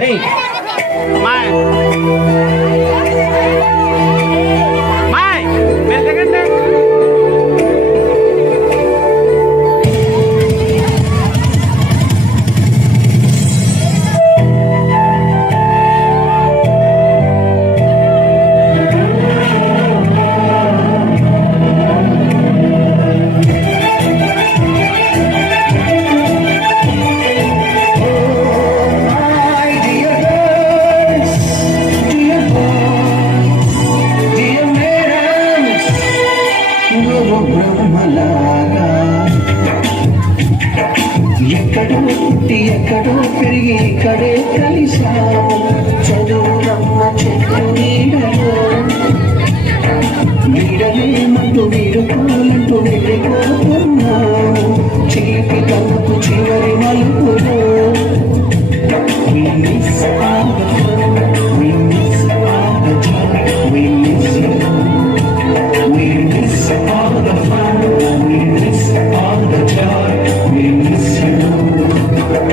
Hey, Mai, Mai, bentakan. ఎక్కడో పుట్టి ఎక్కడో పెరిగి ఇక్కడే కలిసాము చదువురమ్మ చెట్టు నీడలో నీడలేమంటూ వీడుకోలంటూ వెళ్ళిపోతున్నాము చిలిపి కనుకు చివరి మలుపులో We miss all the fun, we miss all the joy, we miss you. We miss all the fun, we miss all the joy, we miss you.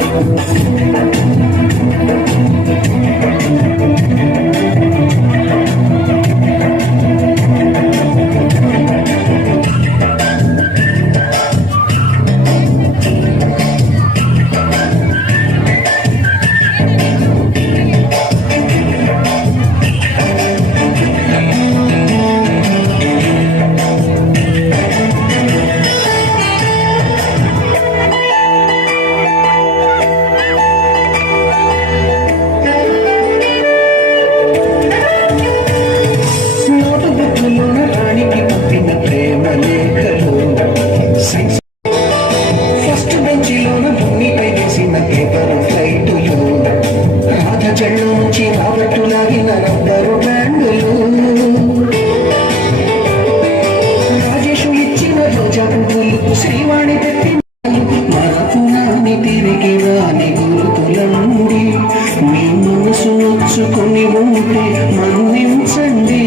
First బెంచిలోన భూమిపై వేసిన పేపర్ ఫ్లైటులు రాజజళ్ళు నుంచి రాబట్టు లాగిన రబ్బరు బ్యాండులు రాజేషు ఇచ్చిన రోజా పువ్వులు శ్రీవాణి పెట్టి మరపునాని తిరిగి రాని గురుతుల నుండి మీ మనసు నొచ్చుకొని ఉంటే మన్నించండి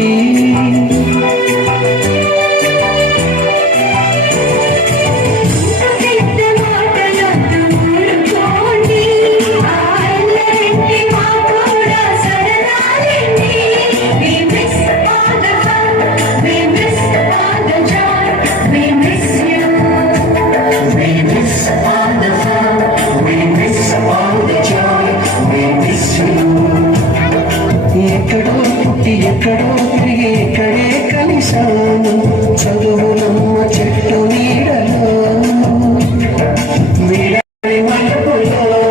ఎక్కడో పుట్టి ఎక్కడో తిరిగి ఇక్కడే కలిసాను చదువులమ్మ చెట్టు నీడలో వీడని మలుపులో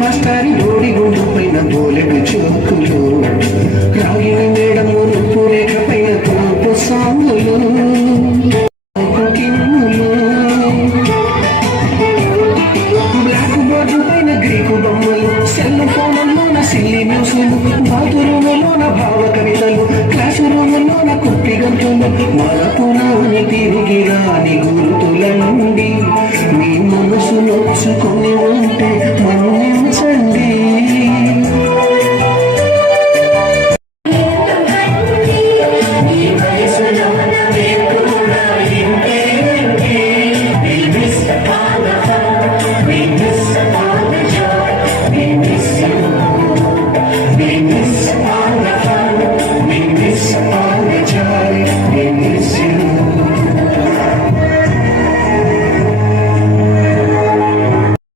మాస్టారి లోడి గుండు పైన బోలెడు చోకులు రాగిని మేడం రూపు రేఖ పైన తూపు సాంగులు బ్లాక్ బోర్డు పైన గ్రీకు బొమ్మలు సెల్ ఫోన్లోన సిల్లి న్యూస్లు బాత్రూములోన భావ కవితలు క్లాస్ రూములోన కుప్పి గంతులు మరపునాని తిరిగి రాని గురుతుల నుండి మీ మనసు నొచ్చుకొని ఉంటే మన